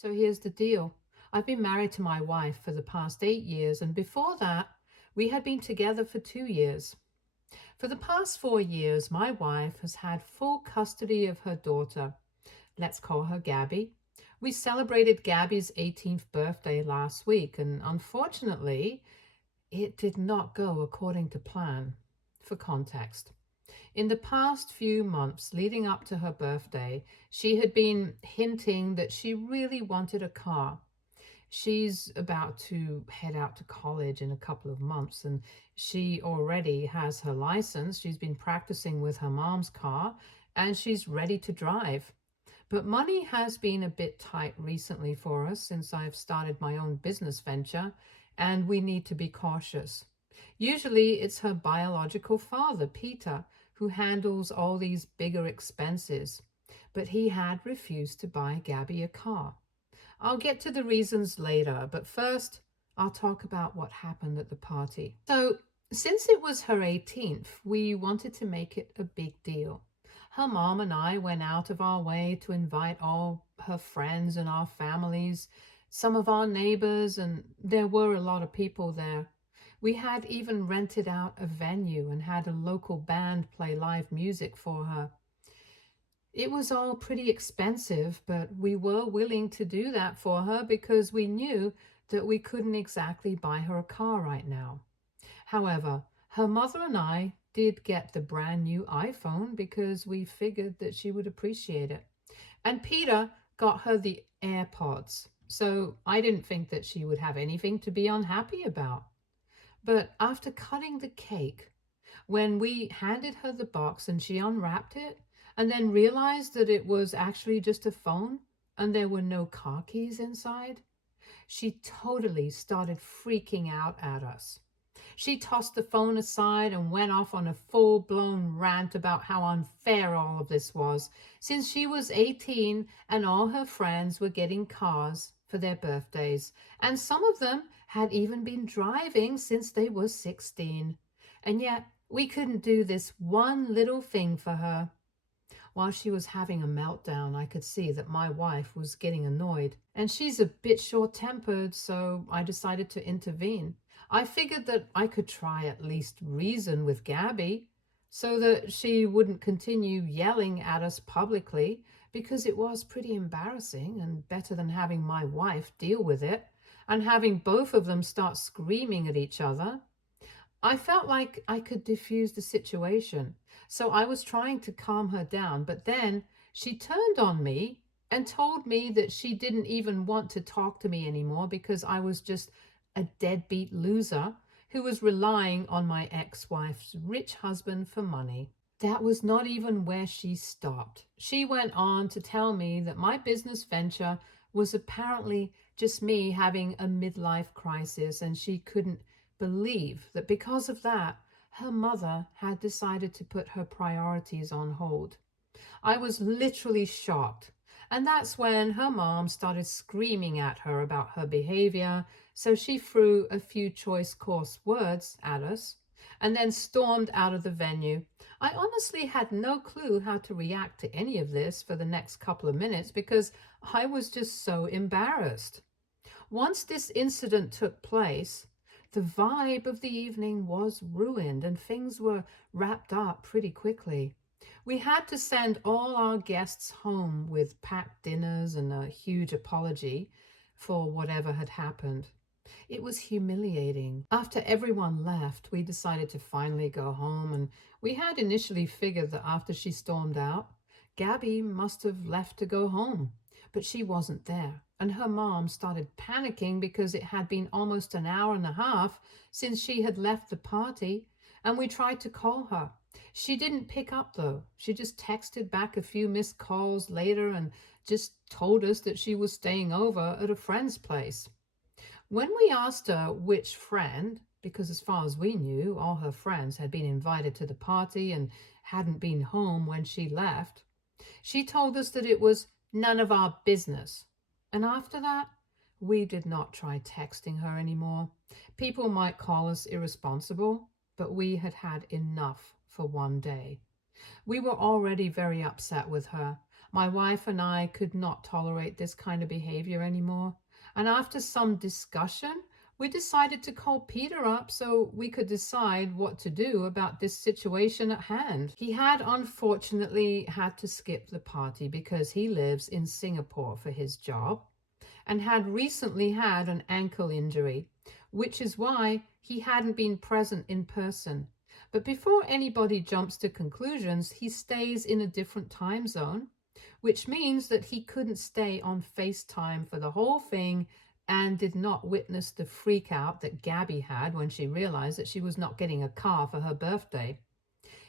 So here's the deal. I've been married to my wife for the past 8 years, and before that, we had been together for 2 years. For the past 4 years, my wife has had full custody of her daughter. Let's call her Gabby. We celebrated Gabby's 18th birthday last week, and unfortunately, it did not go according to plan. For context, in the past few months leading up to her birthday, she had been hinting that she really wanted a car. She's about to head out to college in a couple of months, and she already has her license. She's been practicing with her mom's car, and she's ready to drive. But money has been a bit tight recently for us since I've started my own business venture, and we need to be cautious. Usually it's her biological father, Peter, who handles all these bigger expenses, but he had refused to buy Gabby a car. I'll get to the reasons later, but first I'll talk about what happened at the party. So, since it was her 18th, we wanted to make it a big deal. Her mom and I went out of our way to invite all her friends and our families, some of our neighbors, and there were a lot of people there. We had even rented out a venue and had a local band play live music for her. It was all pretty expensive, but we were willing to do that for her because we knew that we couldn't exactly buy her a car right now. However, her mother and I did get the brand new iPhone because we figured that she would appreciate it. And Peter got her the AirPods, so I didn't think that she would have anything to be unhappy about. But after cutting the cake, when we handed her the box and she unwrapped it and then realized that it was actually just a phone and there were no car keys inside, she totally started freaking out at us. She tossed the phone aside and went off on a full-blown rant about how unfair all of this was, since she was 18 and all her friends were getting cars for their birthdays, and some of them had even been driving since they were 16. And yet, we couldn't do this one little thing for her. While she was having a meltdown, I could see that my wife was getting annoyed, and she's a bit short-tempered, so I decided to intervene. I figured that I could try at least reason with Gabby so that she wouldn't continue yelling at us publicly, because it was pretty embarrassing and better than having my wife deal with it and having both of them start screaming at each other. I felt like I could diffuse the situation, so I was trying to calm her down, but then she turned on me and told me that she didn't even want to talk to me anymore because I was just a deadbeat loser who was relying on my ex-wife's rich husband for money. That was not even where she stopped. She went on to tell me that my business venture was apparently just me having a midlife crisis, and she couldn't believe that because of that, her mother had decided to put her priorities on hold. I was literally shocked. And that's when her mom started screaming at her about her behavior, so she threw a few choice coarse words at us and then stormed out of the venue. I honestly had no clue how to react to any of this for the next couple of minutes because I was just so embarrassed. Once this incident took place, the vibe of the evening was ruined and things were wrapped up pretty quickly. We had to send all our guests home with packed dinners and a huge apology for whatever had happened. It was humiliating. After everyone left, we decided to finally go home, and we had initially figured that after she stormed out, Gabby must have left to go home. But she wasn't there, and her mom started panicking because it had been almost an hour and a half since she had left the party, and we tried to call her. She didn't pick up though. She just texted back a few missed calls later and just told us that she was staying over at a friend's place. When we asked her which friend, because as far as we knew, all her friends had been invited to the party and hadn't been home when she left, she told us that it was none of our business. And after that, we did not try texting her anymore. People might call us irresponsible, but we had had enough for one day. We were already very upset with her. My wife and I could not tolerate this kind of behavior anymore, and after some discussion, we decided to call Peter up so we could decide what to do about this situation at hand. He had unfortunately had to skip the party because he lives in Singapore for his job and had recently had an ankle injury, which is why he hadn't been present in person. But before anybody jumps to conclusions, he stays in a different time zone, which means that he couldn't stay on FaceTime for the whole thing and did not witness the freak out that Gabby had when she realized that she was not getting a car for her birthday.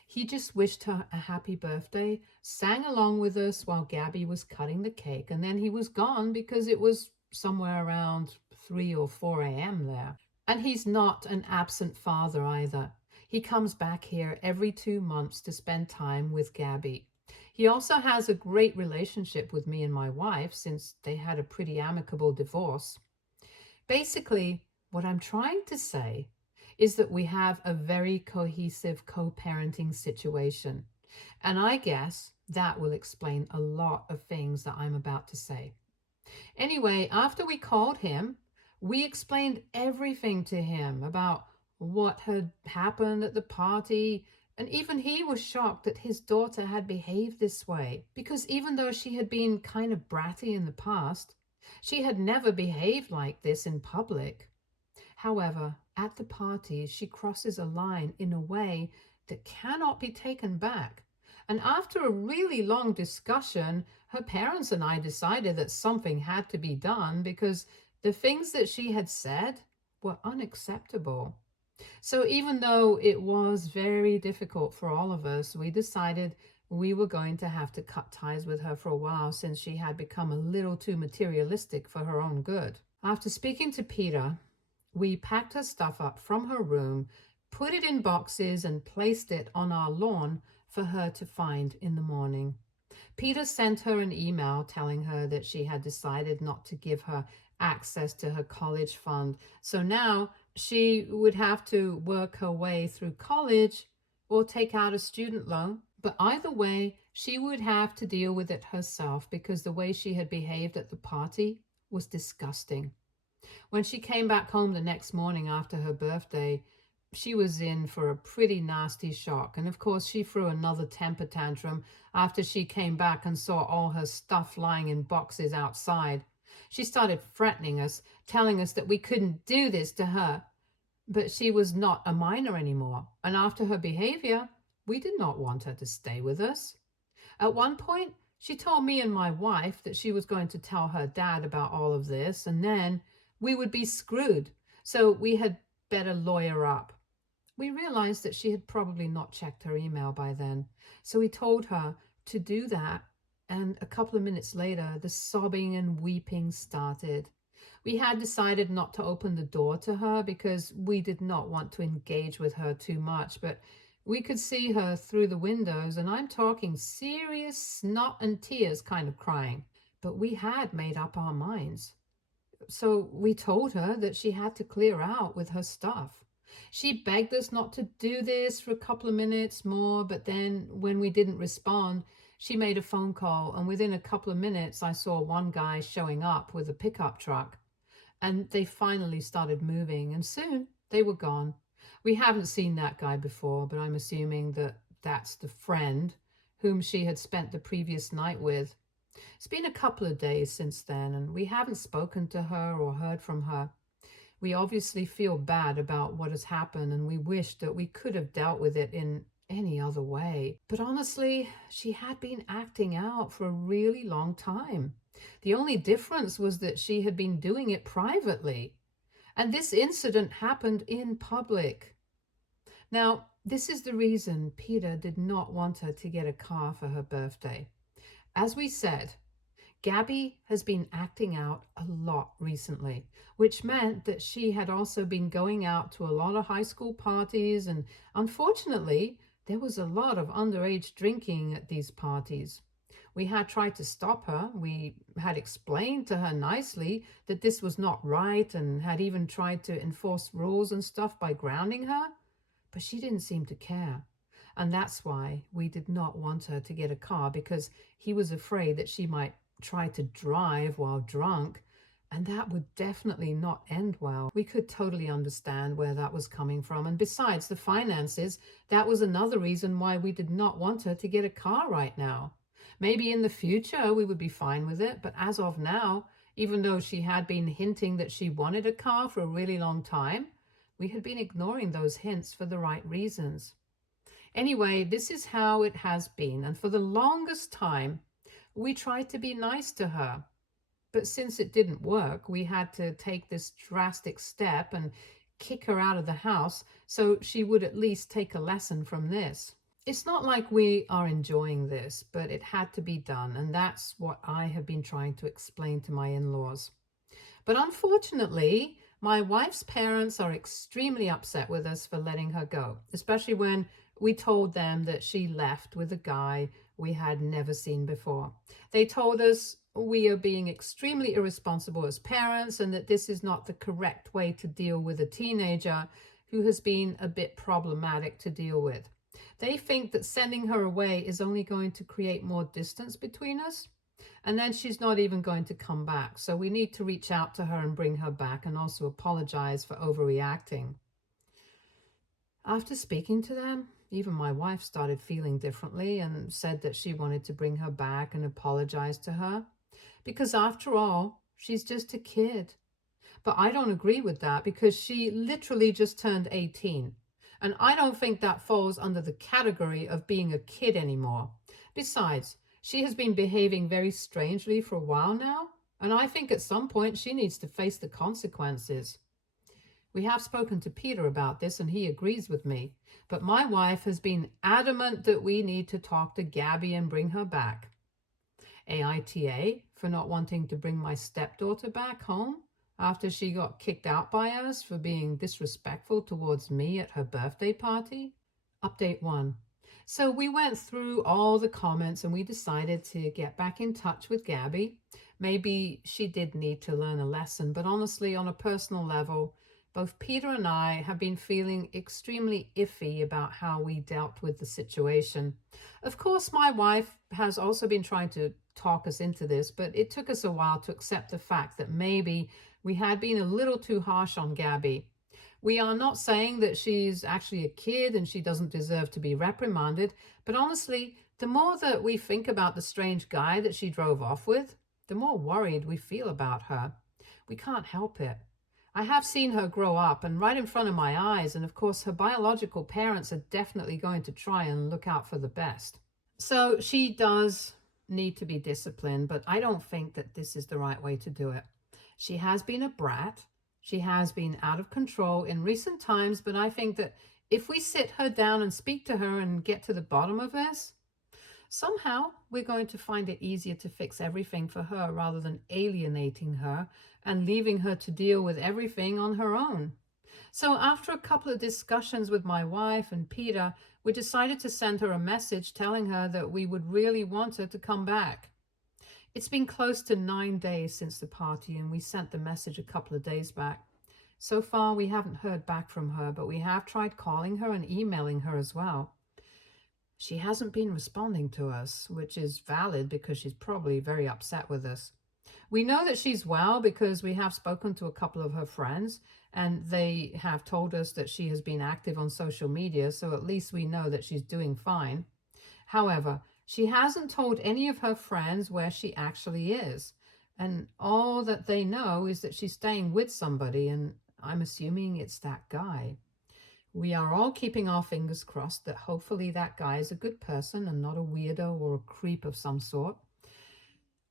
He just wished her a happy birthday, sang along with us while Gabby was cutting the cake, and then he was gone because it was somewhere around 3 or 4 a.m. there. And he's not an absent father either. He comes back here every 2 months to spend time with Gabby. He also has a great relationship with me and my wife since they had a pretty amicable divorce. Basically, what I'm trying to say is that we have a very cohesive co-parenting situation. And I guess that will explain a lot of things that I'm about to say. Anyway, after we called him, we explained everything to him about what had happened at the party. And even he was shocked that his daughter had behaved this way, because even though she had been kind of bratty in the past, she had never behaved like this in public. However, at the party, she crosses a line in a way that cannot be taken back. And after a really long discussion, her parents and I decided that something had to be done because the things that she had said were unacceptable. So even though it was very difficult for all of us, we decided we were going to have to cut ties with her for a while since she had become a little too materialistic for her own good. After speaking to Peter, we packed her stuff up from her room, put it in boxes, and placed it on our lawn for her to find in the morning. Peter sent her an email telling her that she had decided not to give her access to her college fund. So now she would have to work her way through college or take out a student loan. But either way, she would have to deal with it herself because the way she had behaved at the party was disgusting. When she came back home the next morning after her birthday, she was in for a pretty nasty shock. And of course, she threw another temper tantrum after she came back and saw all her stuff lying in boxes outside. She started threatening us, telling us that we couldn't do this to her. But she was not a minor anymore. And after her behavior, we did not want her to stay with us. At one point, she told me and my wife that she was going to tell her dad about all of this, and then we would be screwed. So we had better lawyer up. We realized that she had probably not checked her email by then. So we told her to do that. And a couple of minutes later, the sobbing and weeping started. We had decided not to open the door to her because we did not want to engage with her too much, but we could see her through the windows, and I'm talking serious snot and tears kind of crying. But we had made up our minds. So we told her that she had to clear out with her stuff. She begged us not to do this for a couple of minutes more, but then when we didn't respond, she made a phone call, and within a couple of minutes, I saw one guy showing up with a pickup truck, and they finally started moving, and soon they were gone. We haven't seen that guy before, but I'm assuming that that's the friend whom she had spent the previous night with. It's been a couple of days since then, and we haven't spoken to her or heard from her. We obviously feel bad about what has happened, and we wish that we could have dealt with it in any other way. But honestly, she had been acting out for a really long time. The only difference was that she had been doing it privately. And this incident happened in public. Now, this is the reason Peter did not want her to get a car for her birthday. As we said, Gabby has been acting out a lot recently, which meant that she had also been going out to a lot of high school parties, and unfortunately, there was a lot of underage drinking at these parties. We had tried to stop her. We had explained to her nicely that this was not right and had even tried to enforce rules and stuff by grounding her, but she didn't seem to care. And that's why we did not want her to get a car, because he was afraid that she might try to drive while drunk, and that would definitely not end well. We could totally understand where that was coming from. And besides the finances, that was another reason why we did not want her to get a car right now. Maybe in the future we would be fine with it, but as of now, even though she had been hinting that she wanted a car for a really long time, we had been ignoring those hints for the right reasons. Anyway, this is how it has been, and for the longest time, we tried to be nice to her. But since it didn't work, we had to take this drastic step and kick her out of the house so she would at least take a lesson from this. It's not like we are enjoying this, but it had to be done, and that's what I have been trying to explain to my in-laws. But unfortunately, my wife's parents are extremely upset with us for letting her go, especially when we told them that she left with a guy we had never seen before. They told us we are being extremely irresponsible as parents and that this is not the correct way to deal with a teenager who has been a bit problematic to deal with. They think that sending her away is only going to create more distance between us, and then she's not even going to come back. So we need to reach out to her and bring her back, and also apologize for overreacting. After speaking to them, even my wife started feeling differently and said that she wanted to bring her back and apologize to her. Because after all, she's just a kid. But I don't agree with that, because she literally just turned 18. And I don't think that falls under the category of being a kid anymore. Besides, she has been behaving very strangely for a while now, and I think at some point she needs to face the consequences. We have spoken to Peter about this, and he agrees with me. But my wife has been adamant that we need to talk to Gabby and bring her back. AITA for not wanting to bring my stepdaughter back home after she got kicked out by us for being disrespectful towards me at her birthday party. Update 1. So we went through all the comments and we decided to get back in touch with Gabby. Maybe she did need to learn a lesson, but honestly, on a personal level, both Peter and I have been feeling extremely iffy about how we dealt with the situation. Of course, my wife has also been trying to talk us into this, but it took us a while to accept the fact that maybe we had been a little too harsh on Gabby. We are not saying that she's actually a kid and she doesn't deserve to be reprimanded, but honestly, the more that we think about the strange guy that she drove off with, the more worried we feel about her. We can't help it. I have seen her grow up and right in front of my eyes, and of course her biological parents are definitely going to try and look out for the best. So she does need to be disciplined, but I don't think that this is the right way to do it. She has been a brat. She has been out of control in recent times, but I think that if we sit her down and speak to her and get to the bottom of this, somehow we're going to find it easier to fix everything for her rather than alienating her and leaving her to deal with everything on her own. So after a couple of discussions with my wife and Peter, we decided to send her a message telling her that we would really want her to come back. It's been close to 9 days since the party, and we sent the message a couple of days back. So far, we haven't heard back from her, but we have tried calling her and emailing her as well. She hasn't been responding to us, which is valid because she's probably very upset with us. We know that she's well because we have spoken to a couple of her friends, and they have told us that she has been active on social media, so at least we know that she's doing fine. However, she hasn't told any of her friends where she actually is, and all that they know is that she's staying with somebody, and I'm assuming it's that guy. We are all keeping our fingers crossed that hopefully that guy is a good person and not a weirdo or a creep of some sort.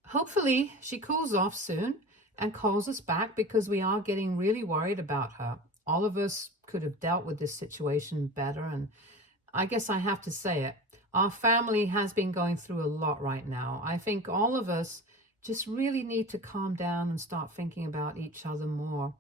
Hopefully she cools off soon and calls us back, because we are getting really worried about her. All of us could have dealt with this situation better, and I guess I have to say it. Our family has been going through a lot right now. I think all of us just really need to calm down and start thinking about each other more.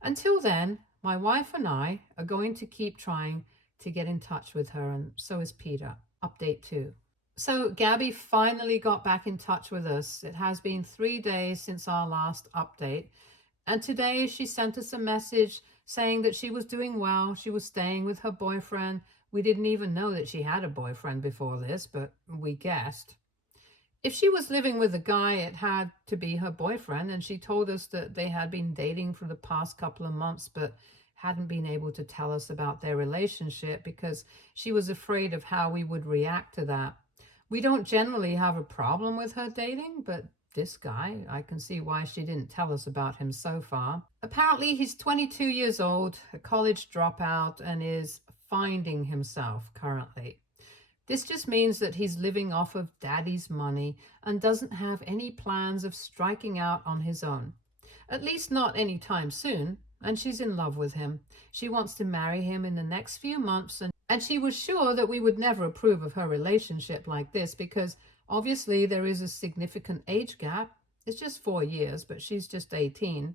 Until then, my wife and I are going to keep trying to get in touch with her, and so is Peter. Update 2. So Gabby finally got back in touch with us. It has been 3 days since our last update, and today she sent us a message saying that she was doing well, she was staying with her boyfriend, We didn't even know that she had a boyfriend before this, but we guessed. If she was living with a guy, it had to be her boyfriend, and she told us that they had been dating for the past couple of months, but hadn't been able to tell us about their relationship because she was afraid of how we would react to that. We don't generally have a problem with her dating, but this guy, I can see why she didn't tell us about him so far. Apparently, he's 22 years old, a college dropout, and is finding himself currently. This just means that he's living off of daddy's money and doesn't have any plans of striking out on his own. At least not anytime soon, and she's in love with him. She wants to marry him in the next few months, and she was sure that we would never approve of her relationship like this because obviously there is a significant age gap. It's just 4 years, but she's just 18.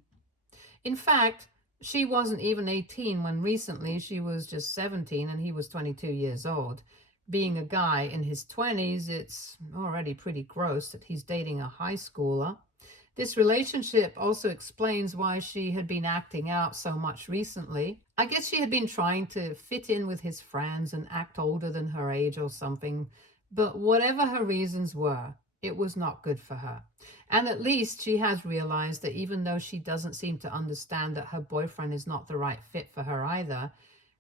In fact, she wasn't even 18 when recently she was just 17 and he was 22 years old. Being a guy in his 20s, it's already pretty gross that he's dating a high schooler. This relationship also explains why she had been acting out so much recently. I guess she had been trying to fit in with his friends and act older than her age or something. But whatever her reasons were, it was not good for her. And at least she has realized that even though she doesn't seem to understand that her boyfriend is not the right fit for her either,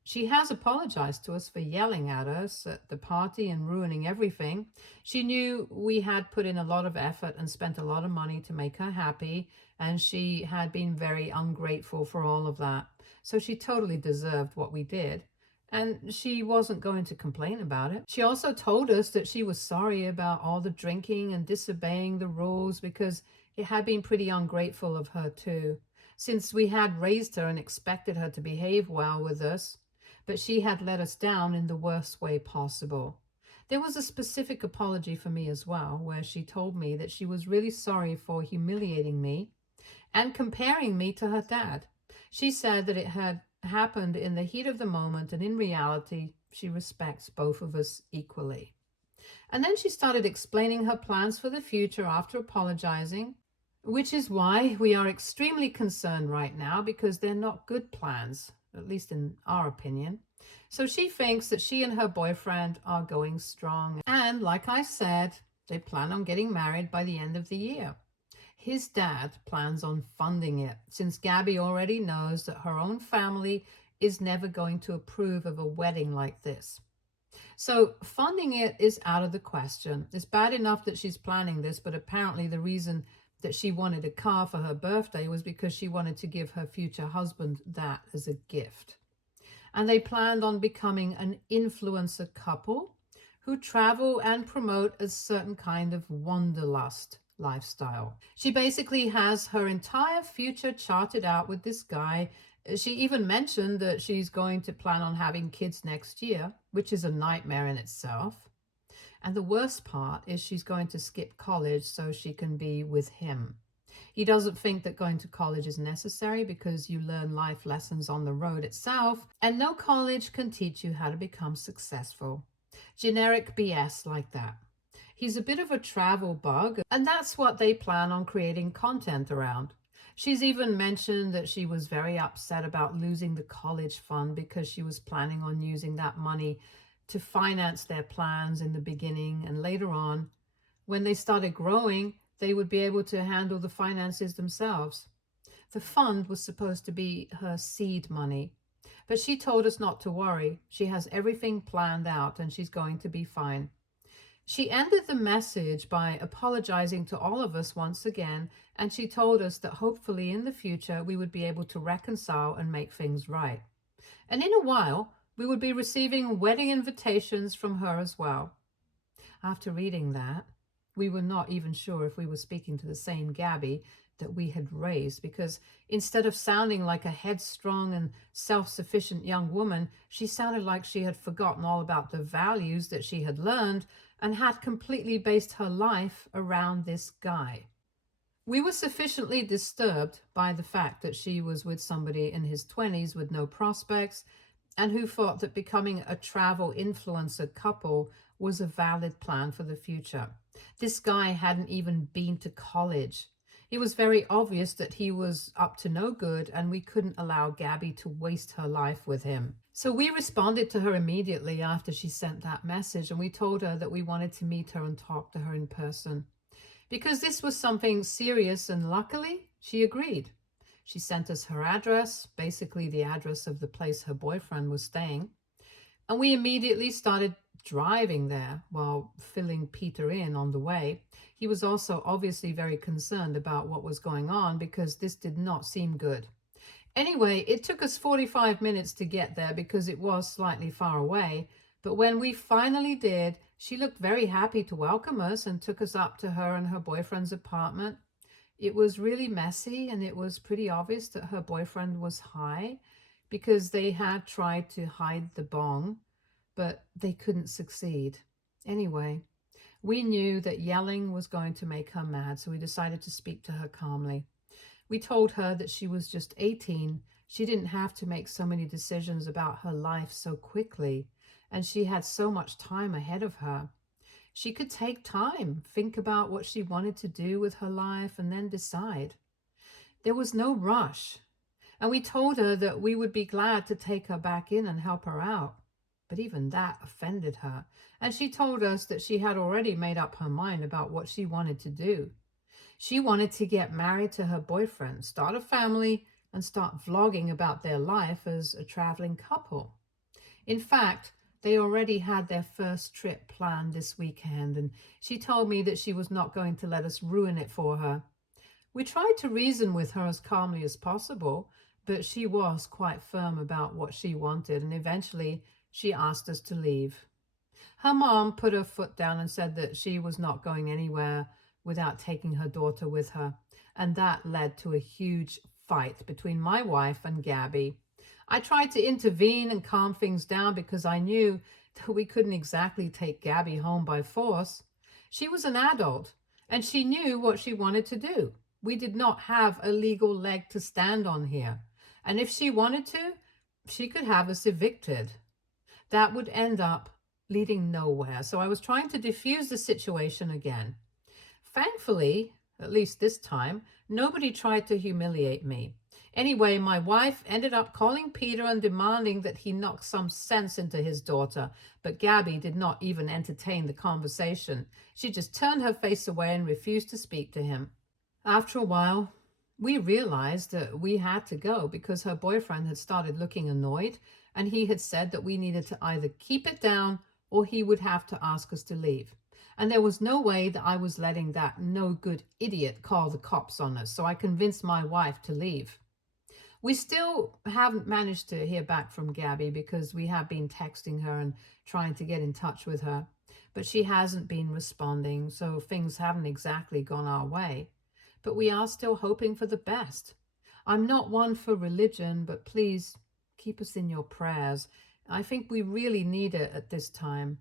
she has apologized to us for yelling at us at the party and ruining everything. She knew we had put in a lot of effort and spent a lot of money to make her happy, and she had been very ungrateful for all of that. So she totally deserved what we did, and she wasn't going to complain about it. She also told us that she was sorry about all the drinking and disobeying the rules because it had been pretty ungrateful of her too, since we had raised her and expected her to behave well with us, but she had let us down in the worst way possible. There was a specific apology for me as well, where she told me that she was really sorry for humiliating me and comparing me to her dad. She said that it had happened in the heat of the moment, and in reality, she respects both of us equally. And then she started explaining her plans for the future after apologizing, which is why we are extremely concerned right now because they're not good plans, at least in our opinion. So she thinks that she and her boyfriend are going strong. And like I said, they plan on getting married by the end of the year. His dad plans on funding it, since Gabby already knows that her own family is never going to approve of a wedding like this. So funding it is out of the question. It's bad enough that she's planning this, but apparently the reason that she wanted a car for her birthday was because she wanted to give her future husband that as a gift. And they planned on becoming an influencer couple who travel and promote a certain kind of wanderlust lifestyle. She basically has her entire future charted out with this guy. She even mentioned that she's going to plan on having kids next year, which is a nightmare in itself. And the worst part is she's going to skip college so she can be with him. He doesn't think that going to college is necessary because you learn life lessons on the road itself, and no college can teach you how to become successful. Generic BS like that. He's a bit of a travel bug, and that's what they plan on creating content around. She's even mentioned that she was very upset about losing the college fund because she was planning on using that money to finance their plans in the beginning, and later on, when they started growing, they would be able to handle the finances themselves. The fund was supposed to be her seed money, but she told us not to worry. She has everything planned out and she's going to be fine. She ended the message by apologizing to all of us once again, and she told us that hopefully in the future we would be able to reconcile and make things right. And in a while, we would be receiving wedding invitations from her as well. After reading that, we were not even sure if we were speaking to the same Gabby that we had raised, because instead of sounding like a headstrong and self-sufficient young woman, she sounded like she had forgotten all about the values that she had learned and had completely based her life around this guy. We were sufficiently disturbed by the fact that she was with somebody in his 20s with no prospects and who thought that becoming a travel influencer couple was a valid plan for the future. This guy hadn't even been to college. It was very obvious that he was up to no good, and we couldn't allow Gabby to waste her life with him. So we responded to her immediately after she sent that message, and we told her that we wanted to meet her and talk to her in person. Because this was something serious, and luckily, she agreed. She sent us her address, basically the address of the place her boyfriend was staying, and we immediately started driving there while filling Peter in on the way. He was also obviously very concerned about what was going on because this did not seem good. Anyway, it took us 45 minutes to get there because it was slightly far away, but when we finally did, she looked very happy to welcome us and took us up to her and her boyfriend's apartment. It was really messy, and it was pretty obvious that her boyfriend was high because they had tried to hide the bong, but they couldn't succeed. Anyway, we knew that yelling was going to make her mad, so we decided to speak to her calmly. We told her that she was just 18. She didn't have to make so many decisions about her life so quickly, and she had so much time ahead of her. She could take time, think about what she wanted to do with her life, and then decide. There was no rush, and we told her that we would be glad to take her back in and help her out. But even that offended her, and she told us that she had already made up her mind about what she wanted to do. She wanted to get married to her boyfriend, start a family, and start vlogging about their life as a traveling couple. In fact, they already had their first trip planned this weekend, and she told me that she was not going to let us ruin it for her. We tried to reason with her as calmly as possible, but she was quite firm about what she wanted, and eventually she asked us to leave. Her mom put her foot down and said that she was not going anywhere without taking her daughter with her, and that led to a huge fight between my wife and Gabby. I tried to intervene and calm things down because I knew that we couldn't exactly take Gabby home by force. She was an adult, and she knew what she wanted to do. We did not have a legal leg to stand on here, and if she wanted to, she could have us evicted. That would end up leading nowhere, so I was trying to defuse the situation again. Thankfully, at least this time, nobody tried to humiliate me. Anyway, my wife ended up calling Peter and demanding that he knock some sense into his daughter, but Gabby did not even entertain the conversation. She just turned her face away and refused to speak to him. After a while, we realized that we had to go because her boyfriend had started looking annoyed, and he had said that we needed to either keep it down or he would have to ask us to leave. And there was no way that I was letting that no-good idiot call the cops on us, so I convinced my wife to leave. We still haven't managed to hear back from Gabby because we have been texting her and trying to get in touch with her, but she hasn't been responding, so things haven't exactly gone our way. But we are still hoping for the best. I'm not one for religion, but please keep us in your prayers. I think we really need it at this time.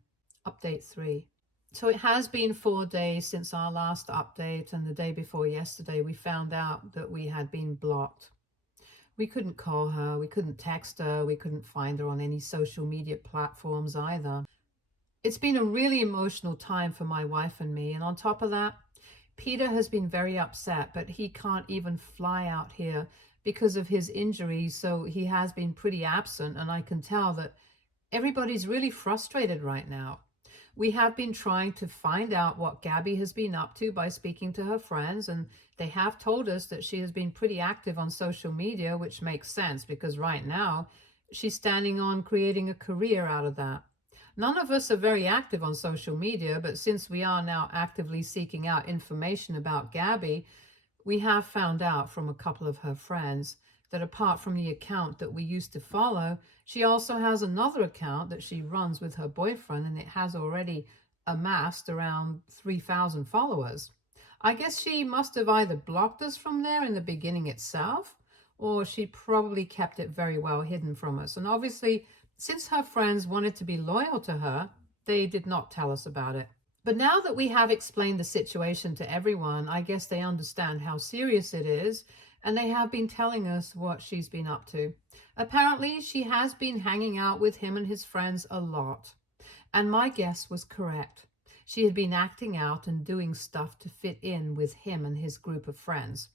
Update 3. So it has been 4 days since our last update, and the day before yesterday we found out that we had been blocked. We couldn't call her, we couldn't text her, we couldn't find her on any social media platforms either. It's been a really emotional time for my wife and me, and on top of that, Peter has been very upset, but he can't even fly out here because of his injuries, so he has been pretty absent, and I can tell that everybody's really frustrated right now. We have been trying to find out what Gabby has been up to by speaking to her friends, and they have told us that she has been pretty active on social media, which makes sense because right now she's standing on creating a career out of that. None of us are very active on social media, but since we are now actively seeking out information about Gabby, we have found out from a couple of her friends that apart from the account that we used to follow, she also has another account that she runs with her boyfriend, and it has already amassed around 3,000 followers. I guess she must have either blocked us from there in the beginning itself, or she probably kept it very well hidden from us. And obviously, since her friends wanted to be loyal to her, they did not tell us about it. But now that we have explained the situation to everyone, I guess they understand how serious it is, and they have been telling us what she's been up to. Apparently, she has been hanging out with him and his friends a lot. And my guess was correct. She had been acting out and doing stuff to fit in with him and his group of friends.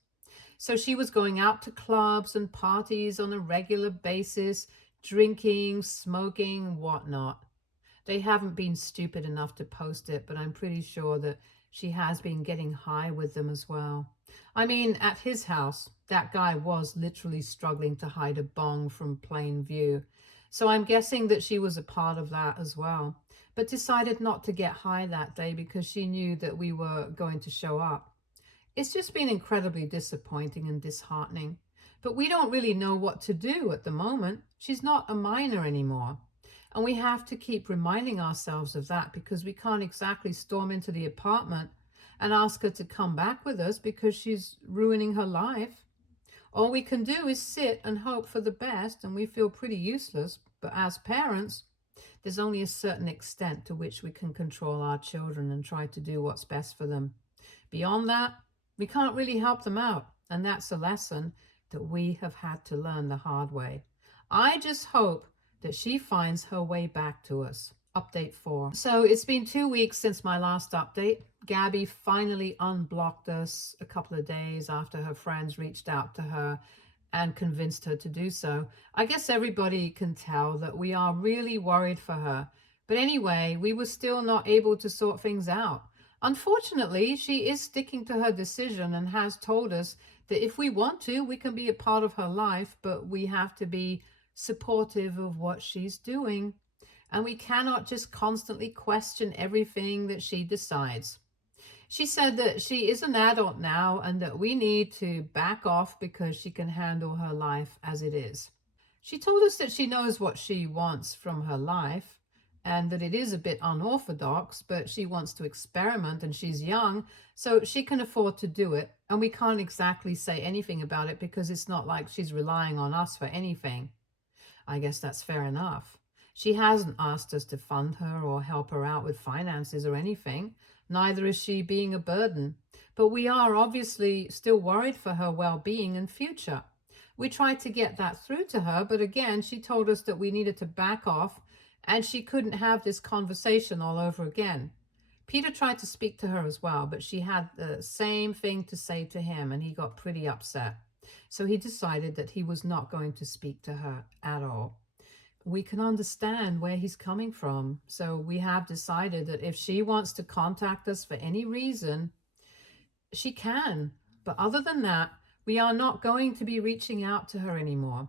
So she was going out to clubs and parties on a regular basis, drinking, smoking, whatnot. They haven't been stupid enough to post it, but I'm pretty sure that she has been getting high with them as well. I mean, at his house, that guy was literally struggling to hide a bong from plain view. So I'm guessing that she was a part of that as well, but decided not to get high that day because she knew that we were going to show up. It's just been incredibly disappointing and disheartening. But we don't really know what to do at the moment. She's not a minor anymore. And we have to keep reminding ourselves of that because we can't exactly storm into the apartment and ask her to come back with us because she's ruining her life. All we can do is sit and hope for the best, and we feel pretty useless. But as parents, there's only a certain extent to which we can control our children and try to do what's best for them. Beyond that, we can't really help them out, and that's a lesson that we have had to learn the hard way. I just hope that she finds her way back to us. Update 4. So it's been 2 weeks since my last update. Gabby finally unblocked us a couple of days after her friends reached out to her and convinced her to do so. I guess everybody can tell that we are really worried for her. But anyway, we were still not able to sort things out. Unfortunately, she is sticking to her decision and has told us that if we want to, we can be a part of her life, but we have to be supportive of what she's doing. And we cannot just constantly question everything that she decides. She said that she is an adult now and that we need to back off because she can handle her life as it is. She told us that she knows what she wants from her life and that it is a bit unorthodox, but she wants to experiment and she's young, so she can afford to do it. And we can't exactly say anything about it because it's not like she's relying on us for anything. I guess that's fair enough. She hasn't asked us to fund her or help her out with finances or anything. Neither is she being a burden. But we are obviously still worried for her well-being and future. We tried to get that through to her, but again, she told us that we needed to back off and she couldn't have this conversation all over again. Peter tried to speak to her as well, but she had the same thing to say to him and he got pretty upset. So he decided that he was not going to speak to her at all. We can understand where he's coming from. So we have decided that if she wants to contact us for any reason, she can. But other than that, we are not going to be reaching out to her anymore.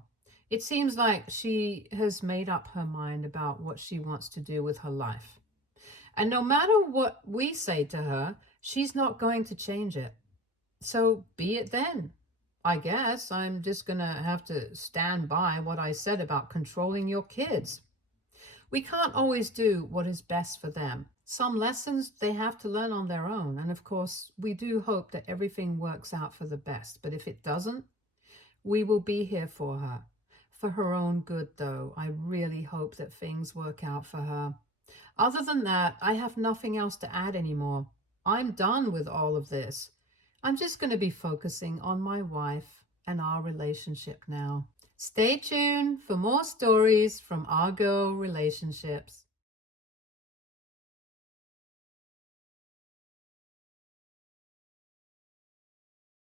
It seems like she has made up her mind about what she wants to do with her life. And no matter what we say to her, she's not going to change it. So be it then. I guess I'm just going to have to stand by what I said about controlling your kids. We can't always do what is best for them. Some lessons they have to learn on their own. And of course, we do hope that everything works out for the best. But if it doesn't, we will be here for her. For her own good, though, I really hope that things work out for her. Other than that, I have nothing else to add anymore. I'm done with all of this. I'm just going to be focusing on my wife and our relationship now. Stay tuned for more stories from our girl relationships.